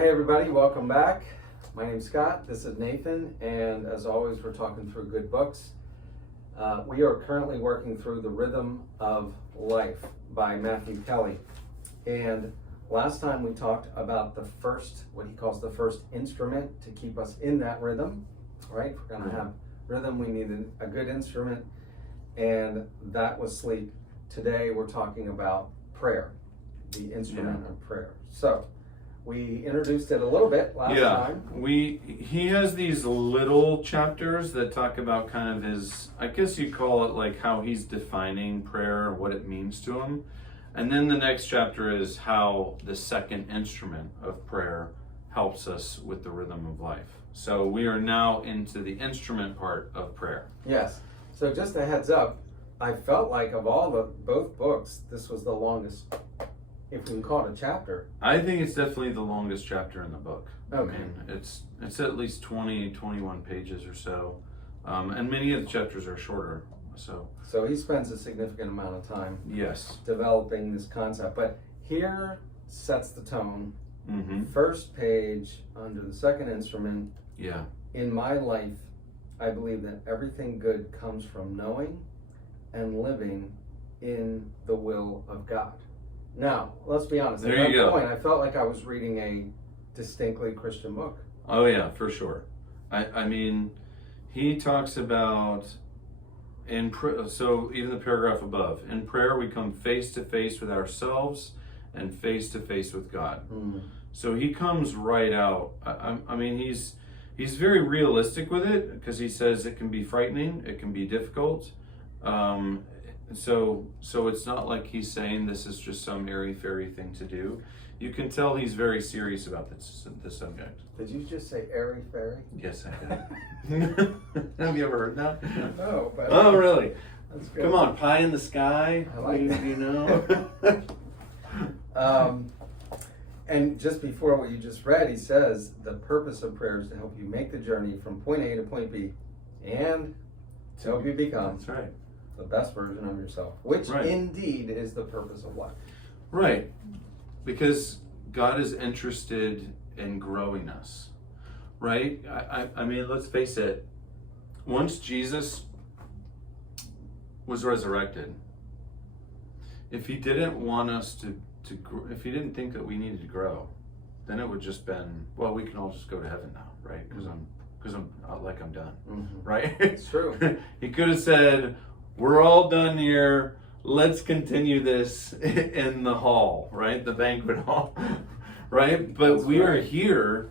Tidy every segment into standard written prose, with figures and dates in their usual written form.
Hey everybody, welcome back. My name's Scott, this is Nathan, and as always we're talking through good books. We are currently working through The Rhythm of Life by Matthew Kelly. And last time we talked about the first, what he calls the first instrument to keep us in that rhythm, right? If we're gonna have rhythm, we need a good instrument, and that was sleep. Today we're talking about prayer, the instrument of prayer. So, we introduced it a little bit last time. He has these little chapters that talk about kind of his, I guess you'd call it like how he's defining prayer and what it means to him. And then the next chapter is how the second instrument of prayer helps us with the rhythm of life. So we are now into the instrument part of prayer. Yes. So just a heads up, I felt like of both books, this was the longest, if we can call it a chapter. I think it's definitely the longest chapter in the book. Okay. I mean, it's at least 20, 21 pages or so. And many of the chapters are shorter. So he spends a significant amount of time developing this concept. But here sets the tone. Mm-hmm. First page under the second instrument. Yeah. In my life, I believe that everything good comes from knowing and living in the will of God. Now, let's be honest. There at you that go. point, I felt like I was reading a distinctly Christian book. Oh yeah, for sure. I mean, he talks about so even the paragraph above, in prayer we come face to face with ourselves and face to face with God. Mm. So he comes right out. I mean, he's very realistic with it because he says it can be frightening, it can be difficult. So it's not like he's saying this is just some airy-fairy thing to do. You can tell he's very serious about this subject. Did you just say airy-fairy? Yes, I did. Have you ever heard that? No, but... Oh, really? That's good. Come on, pie in the sky. I like that. You know? And just before what you just read, he says, the purpose of prayer is to help you make the journey from point A to point B and to help you become That's right. the best version of yourself, which indeed is the purpose of life. Right. Because God is interested in growing us, right? I mean, let's face it. Once Jesus was resurrected, if he didn't want us to if he didn't think that we needed to grow, then it would just been, well, we can all just go to heaven now, right? Because I'm done, right? It's true. He could have said, we're all done here. Let's continue this in the hall, right? The banquet hall, right? But That's we right. are here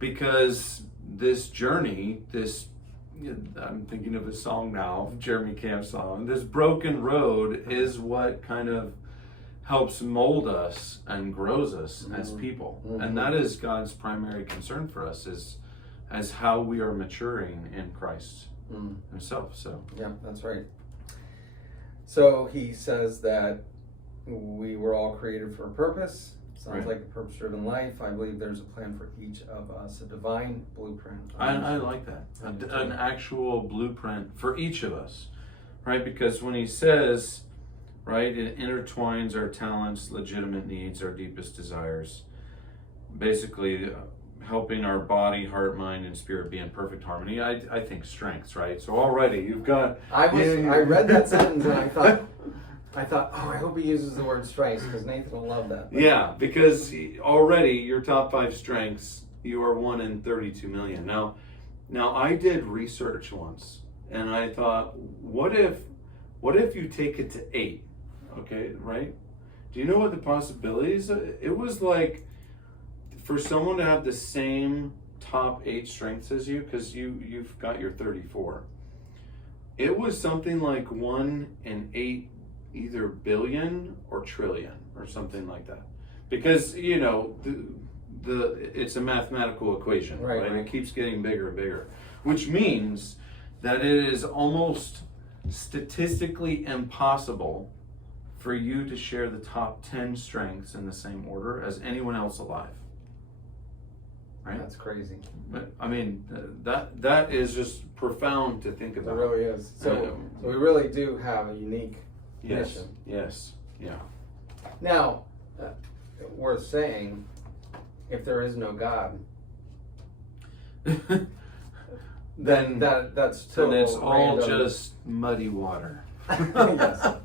because this journey, I'm thinking of a song now, Jeremy Camp's song, this broken road is what kind of helps mold us and grows us as people. And that is God's primary concern for us, is as how we are maturing in Christ himself. So yeah, that's right. So he says that we were all created for a purpose. Sounds like a purpose-driven life. I believe there's a plan for each of us, a divine blueprint. I like that. An actual blueprint for each of us, right? Because when he says, right, it intertwines our talents, legitimate needs, our deepest desires, basically helping our body, heart, mind, and spirit be in perfect harmony. I think strengths, right? So already you've got... I read that sentence and I thought, oh, I hope he uses the word strengths because Nathan will love that. But yeah, because already your top 5 strengths, you are 1 in 32 million. Now I did research once and I thought, what if you take it to 8? Okay, right? Do you know what the possibilities? It was like, for someone to have the same top 8 strengths as you, because you've got your 34, it was something like 1 in 8, either billion or trillion or something like that. Because, you know, it's a mathematical equation, right? It keeps getting bigger and bigger, which means that it is almost statistically impossible for you to share the top 10 strengths in the same order as anyone else alive. Right? That's crazy. But I mean, that is just profound to think about. It really is. So we really do have a unique mission. Yes. Yeah. Now, worth saying, if there is no God, then that's total then it's all random. just muddy water. Yes.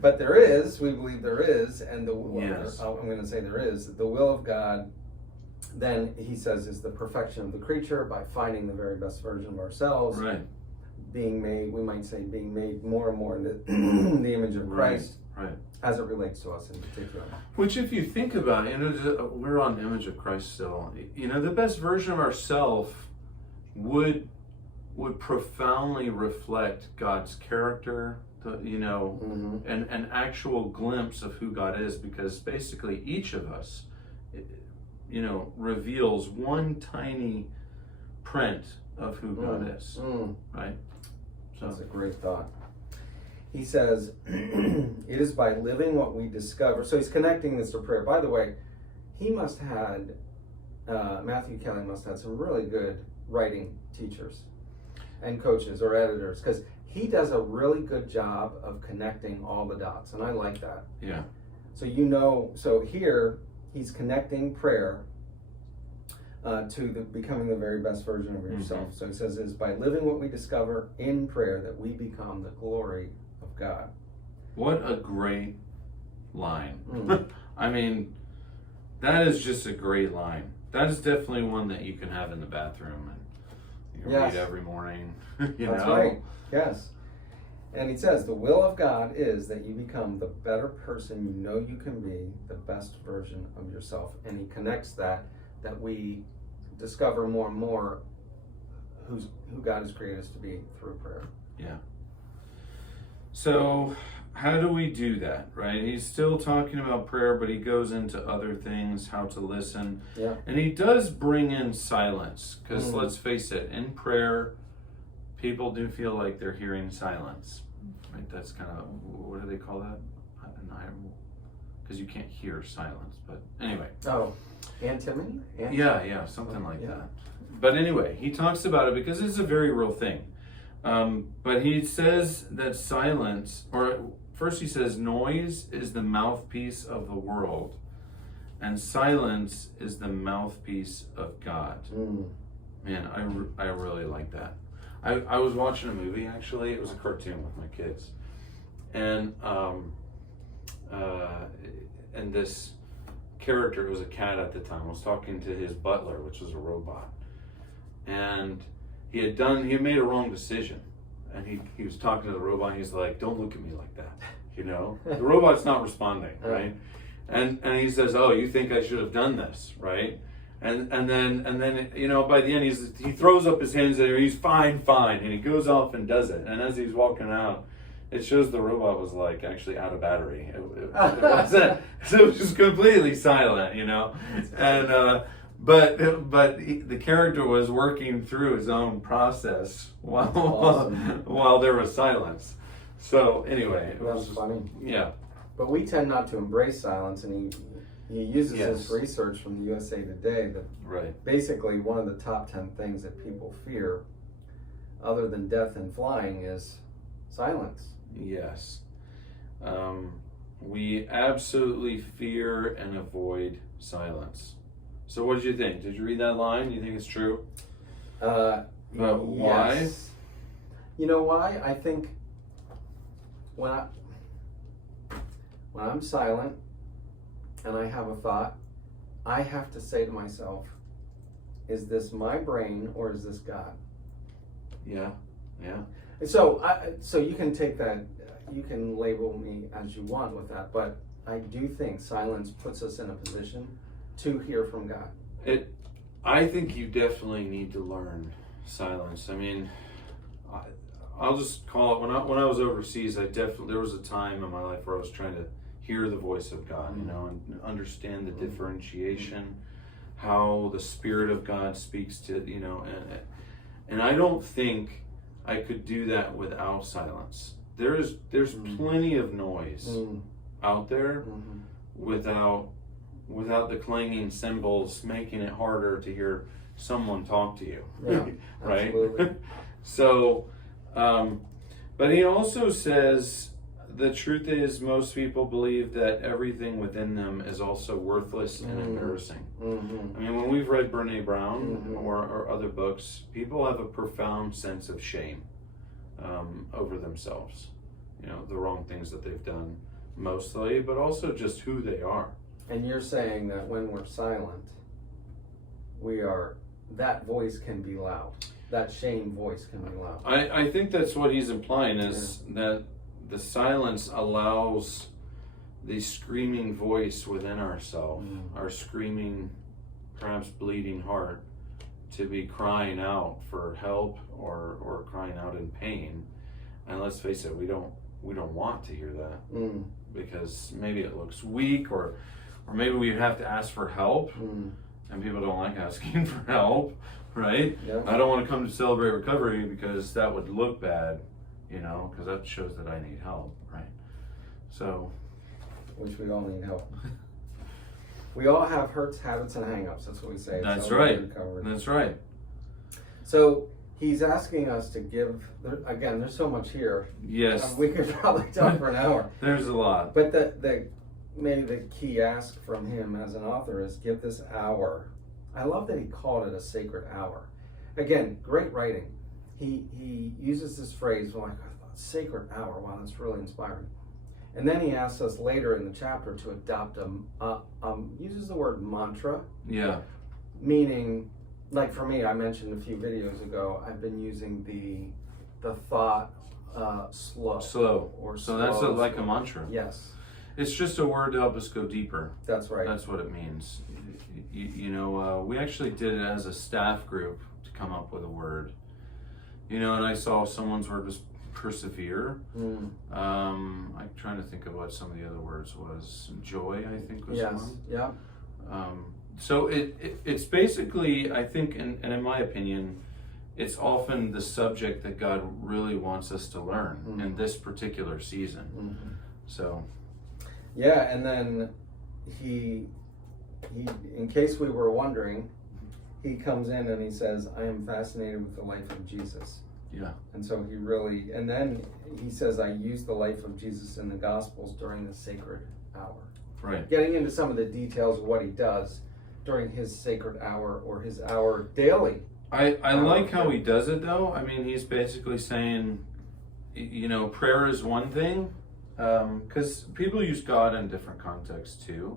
But there is, we believe there is, and Yes. I'm going to say there is, the will of God, then he says, is the perfection of the creature by finding the very best version of ourselves, Right. being made, we might say, being made more and more in the image of Christ, Right. as it relates to us in particular. Which, if you think about it, we're on image of Christ still. The best version of ourselves would profoundly reflect God's character, an actual glimpse of who God is, because basically each of us, reveals one tiny print of who God is, right? So that's a great thought. He says, it is by living what we discover. So he's connecting this to prayer. By the way, he must have had, Matthew Kelly must have had some really good writing teachers and coaches or editors, because he does a really good job of connecting all the dots, and I like that. Yeah. So here he's connecting prayer to becoming the very best version of yourself. So he says, it is by living what we discover in prayer that we become the glory of God. What a great line. I mean, that is just a great line. That is definitely one that you can have in the bathroom and read every morning. That's right. Yes. And he says, the will of God is that you become the better person you know you can be, the best version of yourself. And he connects that we discover more and more who God has created us to be through prayer. Yeah. So how do we do that, right? He's still talking about prayer, but he goes into other things, how to listen. Yeah. And he does bring in silence, because let's face it, in prayer, people do feel like they're hearing silence. Right? That's kind of, what do they call that? Because you can't hear silence, but anyway. Oh, antimony? Yeah, something like that. But anyway, he talks about it because it's a very real thing. But he says that silence, or first he says noise is the mouthpiece of the world, and silence is the mouthpiece of God. Man, I really like that. I was watching a movie, actually. It was a cartoon with my kids. And this character, it was a cat at the time, was talking to his butler, which was a robot. And he had made a wrong decision. And he was talking to the robot, and he's like, don't look at me like that. The robot's not responding, right? And he says, oh, you think I should have done this, right? And then by the end he throws up his hands and he's fine, and he goes off and does it. And as he's walking out, it shows the robot was like actually out of battery. It wasn't, so it was just completely silent, And but the character was working through his own process while there was silence. So anyway, it was funny. Yeah. But we tend not to embrace silence, and he uses his research from the USA Today that basically one of the top 10 things that people fear, other than death and flying, is silence. Yes. We absolutely fear and avoid silence. So what did you think? Did you read that line? Do you think it's true? Why? Yes. You know why? I think when I'm silent and I have a thought, I have to say to myself, is this my brain or is this God? Yeah. So you can take that, you can label me as you want with that, but I do think silence puts us in a position to hear from God. I think you definitely need to learn silence. I mean, I'll just call it, when I was overseas, there was a time in my life where I was trying to hear the voice of God, and understand the differentiation, how the Spirit of God speaks to, and I don't think I could do that without silence. There's plenty of noise out there without the clanging cymbals making it harder to hear someone talk to you. Yeah, right? Absolutely. So, but he also says the truth is, most people believe that everything within them is also worthless and embarrassing. I mean, when we've read Brene Brown or other books, people have a profound sense of shame over themselves. You know, the wrong things that they've done mostly, but also just who they are. And you're saying that when we're silent, that voice can be loud. That shame voice can be loud. I think that's what he's implying, is that the silence allows the screaming voice within ourselves, our screaming, perhaps bleeding heart, to be crying out for help or crying out in pain. And let's face it, we don't want to hear that because maybe it looks weak, or maybe we'd have to ask for help, and people don't like asking for help, right? Yep. I don't want to come to Celebrate Recovery because that would look bad, you know, because that shows that I need help, right? So, which we all need help. We all have hurts, habits, and hang-ups. That's what we say. That's right. That's right. So he's asking us to give. Again, there's so much here. Yes. We could probably talk for an hour. There's a lot. But maybe the key ask from him as an author is give this hour. I love that he called it a sacred hour. Again, great writing. He uses this phrase, like, sacred hour. Wow, that's really inspiring. And then he asks us later in the chapter to adopt uses the word mantra. Yeah. Meaning, like for me, I mentioned a few videos ago, I've been using the thought slow. So that's like a mantra. Yes. It's just a word to help us go deeper. That's right. That's what it means. You know, we actually did it as a staff group to come up with a word. You know, and I saw someone's word was persevere. I'm trying to think of what some of the other words was. Joy, I think, was one. Yeah. So it's basically, I think, and in my opinion, it's often the subject that God really wants us to learn in this particular season. So. Yeah, and then he, in case we were wondering, he comes in and he says, I am fascinated with the life of Jesus. Yeah. And so and then he says, I use the life of Jesus in the Gospels during the sacred hour. Right. Getting into some of the details of what he does during his sacred hour or his hour daily. I like how he does it, though. I mean, he's basically saying, you know, prayer is one thing, because people use God in different contexts too.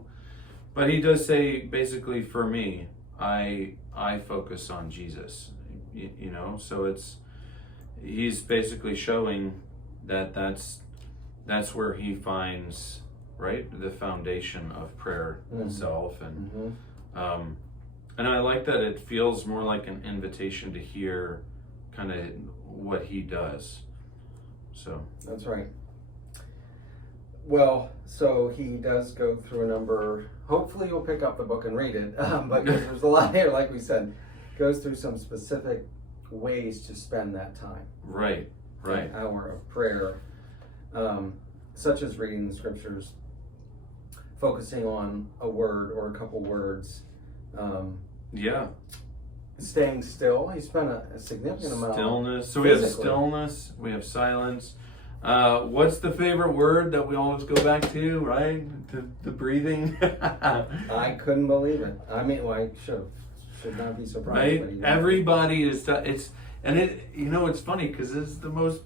But he does say, basically, for me, I focus on Jesus, you know. So he's basically showing that's where he finds, right, the foundation of prayer itself, and I like that it feels more like an invitation to hear kind of what he does. So that's right. Well, so he does go through a number. Hopefully you'll pick up the book and read it, but there's a lot here, like we said. Goes through some specific ways to spend that time. Right. An hour of prayer, such as reading the scriptures, focusing on a word or a couple words. Staying still. He spent a significant amount. Stillness. So we have stillness. We have silence. What's the favorite word that we always go back to, right? The breathing. I couldn't believe it. I mean, well, I should not be surprised. Right? Everybody is. You know, it's funny because it's the most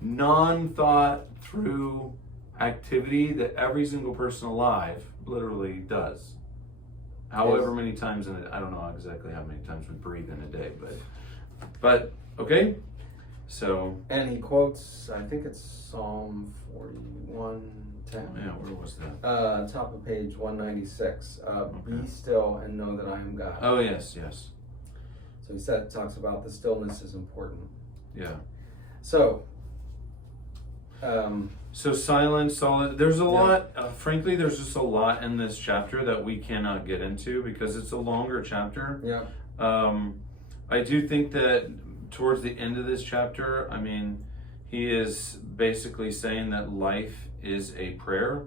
non-thought through activity that every single person alive literally does. However many times in it, I don't know exactly how many times we breathe in a day, but okay. So, and he quotes, I think it's Psalm 41:10. Yeah, where was that? Top of page 196. Be still and know that I am God. Oh yes. So he talks about the stillness is important. Yeah. So silence, solid. There's a lot. Frankly, there's just a lot in this chapter that we cannot get into because it's a longer chapter. Yeah. I do think that towards the end of this chapter, I mean, he is basically saying that life is a prayer,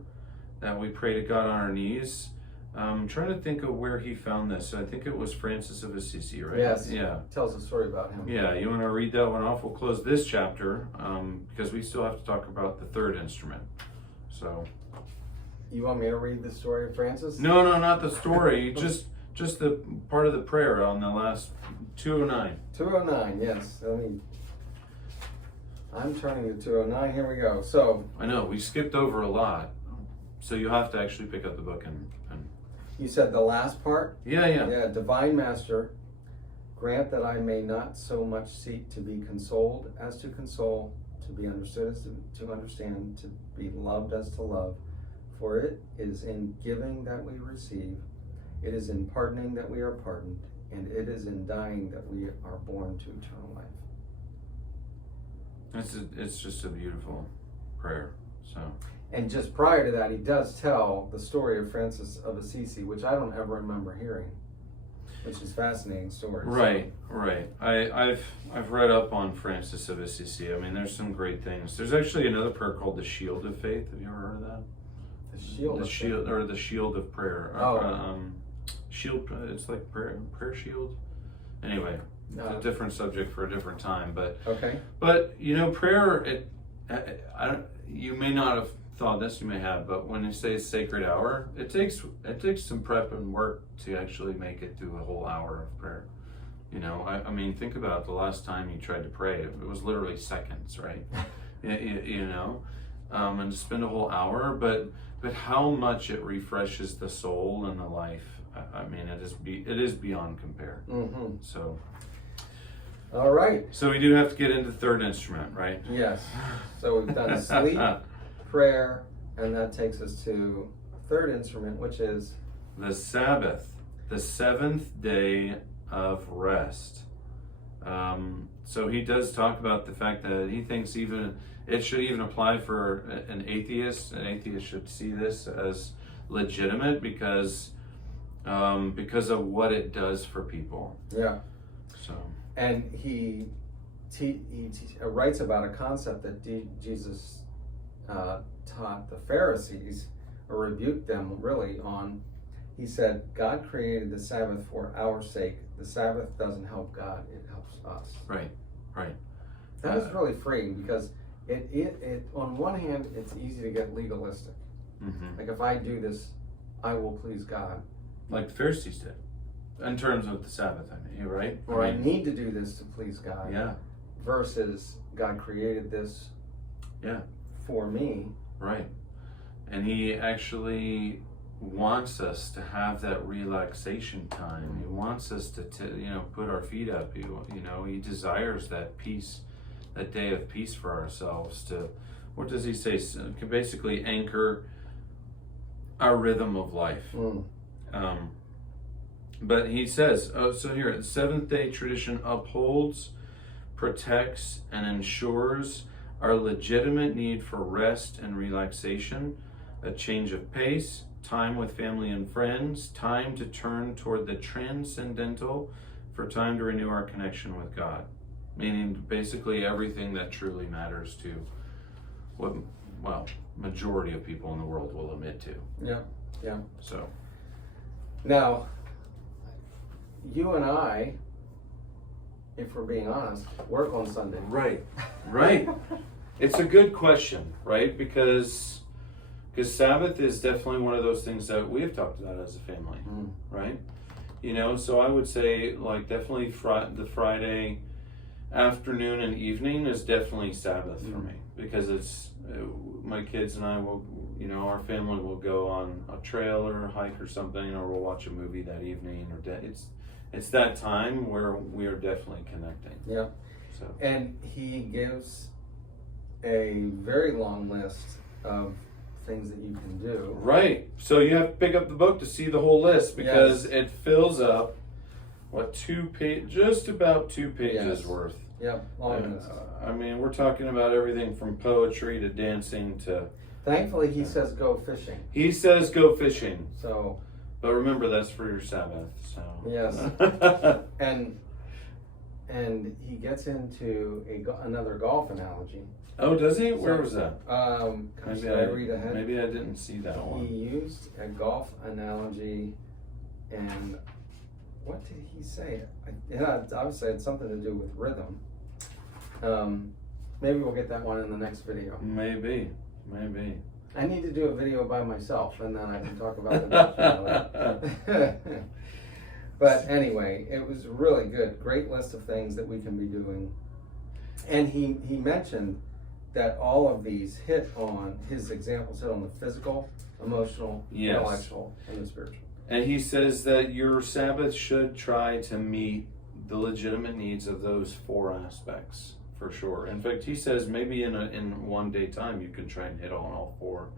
that we pray to God on our knees. I'm trying to think of where he found this. I think it was Francis of Assisi, right? Yes. Yeah. Tells a story about him. Yeah, you want to read that one off? We'll close this chapter because we still have to talk about the third instrument. So. You want me to read the story of Francis? No, not the story. just the part of the prayer on the last 209. 209, yes. I'm turning to 209. Here we go. So I know we skipped over a lot, so you have to actually pick up the book and you said the last part? Yeah. Yeah, Divine Master, grant that I may not so much seek to be consoled as to console, to be understood as to understand, to be loved as to love. For it is in giving that we receive, it is in pardoning that we are pardoned, and it is in dying that we are born to eternal life. It's just a beautiful prayer. So. And just prior to that, he does tell the story of Francis of Assisi, which I don't ever remember hearing, which is a fascinating story. Right. I've read up on Francis of Assisi. I mean, there's some great things. There's actually another prayer called the Shield of Faith. Have you ever heard of that? The shield, or the Shield of Prayer. Shield. It's like prayer shield. Anyway, it's a different subject for a different time. But okay. But prayer. You may not have thought this, you may have, but when you say sacred hour, it takes some prep and work to actually make it through a whole hour of prayer. I mean, think about the last time you tried to pray. It was literally seconds, right? And to spend a whole hour, but how much it refreshes the soul and the life. I mean, it is beyond compare. Mm-hmm. So. All right. So we do have to get into third instrument, right? Yes. So we've done sleep, prayer, and that takes us to third instrument, which is the Sabbath, the seventh day of rest. So he does talk about the fact that he thinks it should even apply for an atheist. An atheist should see this as legitimate because of what it does for people. Yeah. So. And he writes about a concept that Jesus taught the Pharisees, or rebuked them really on. He said, God created the Sabbath for our sake. The Sabbath doesn't help God, it helps us. Right. That is really freeing because it on one hand, it's easy to get legalistic. Mm-hmm. Like if I do this, I will please God. Like the Pharisees did. In terms of the Sabbath, right? Or I need to do this to please God. Yeah. Versus God created this for me. Right. And he actually wants us to have that relaxation time. He wants us to put our feet up. He desires that peace, that day of peace for ourselves to, what does he say? Can basically anchor our rhythm of life. But he says, so here, the seventh day tradition upholds, protects, and ensures our legitimate need for rest and relaxation, a change of pace, time with family and friends, time to turn toward the transcendental, for time to renew our connection with God. Meaning basically everything that truly matters to what, majority of people in the world will admit to. Yeah. So. Now, you and I, if we're being honest, work on Sunday. Right. It's a good question, right? Because Sabbath is definitely one of those things that we have talked about as a family, right? So I would say like definitely the Friday afternoon and evening is definitely Sabbath for me because it's my kids and I will, our family will go on a trail or a hike or something, or we'll watch a movie that evening, or it's that time where we are definitely connecting. Yeah. So. And he gives a very long list of things that you can do. Right. So you have to pick up the book to see the whole list because it fills up just about 2 pages worth. Yep, long list. I mean, we're talking about everything from poetry to dancing to. Thankfully, he says go fishing. He says go fishing. So. But remember, that's for your Sabbath. So. Yes. and he gets into another golf analogy. Oh, does he? Where was that? Should I read ahead? Maybe I didn't see that He one. used a golf analogy, and what did he say? Obviously it had something to do with rhythm. Maybe we'll get that one in the next video. Maybe. I need to do a video by myself, and then I can talk about the golf. But anyway, it was really good. Great list of things that we can be doing. And he mentioned that all of these his examples hit on the physical, emotional, Yes. intellectual, and the spiritual. And he says that your Sabbath should try to meet the legitimate needs of those 4 aspects, for sure. In fact, he says maybe in one day time you can try and hit on all 4,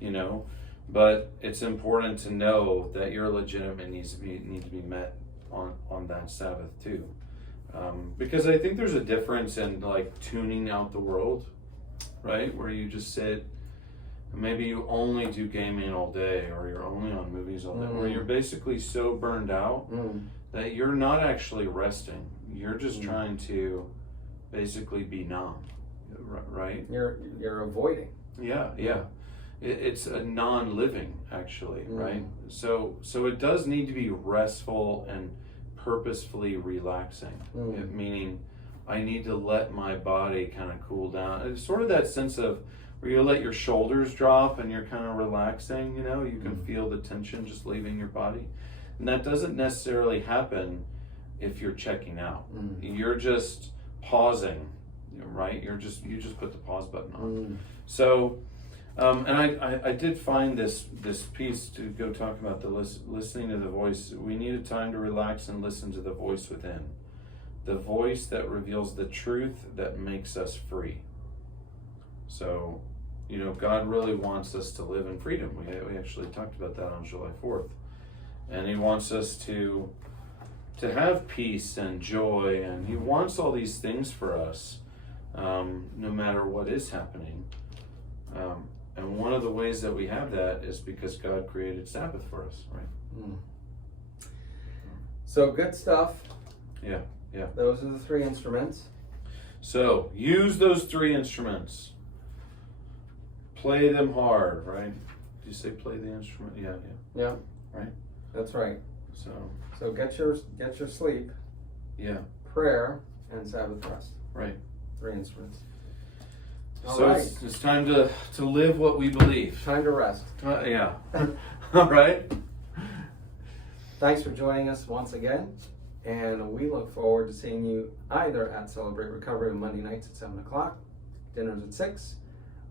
you know. But it's important to know that your legitimate needs need to be met on that Sabbath too. Because I think there's a difference in like tuning out the world, right? Where you just sit, and maybe you only do gaming all day, or you're only on movies all day, where you're basically so burned out that you're not actually resting. You're just trying to basically be numb, right? You're avoiding. Yeah. It's a non-living, actually, right? So it does need to be restful and purposefully relaxing, meaning I need to let my body kind of cool down. It's sort of that sense of where you let your shoulders drop and you're kind of relaxing, you know, you can feel the tension just leaving your body. And that doesn't necessarily happen if you're checking out. You're just pausing, right? You just put the pause button on. So, and I did find this piece to go talk about the listening to the voice. We need a time to relax and listen to the voice within. The voice that reveals the truth that makes us free. So, you know, God really wants us to live in freedom. We actually talked about that on July 4th. And he wants us to have peace and joy, and he wants all these things for us, no matter what is happening. And one of the ways that we have that is because God created Sabbath for us, right? So good stuff. Yeah. Those are the 3 instruments. So use those 3 instruments. Play them hard, right? Did you say play the instrument? Yeah. Right? That's right. So get your sleep. Yeah. Prayer and Sabbath rest. Right. 3 instruments. So right. It's time to live what we believe. Time to rest. Yeah. All right. Thanks for joining us once again. And we look forward to seeing you either at Celebrate Recovery on Monday nights at 7 o'clock, dinners at 6,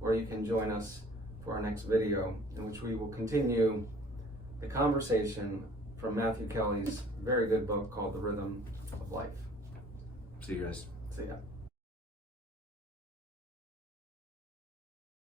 or you can join us for our next video, in which we will continue the conversation from Matthew Kelly's very good book called The Rhythm of Life. See you guys. See ya.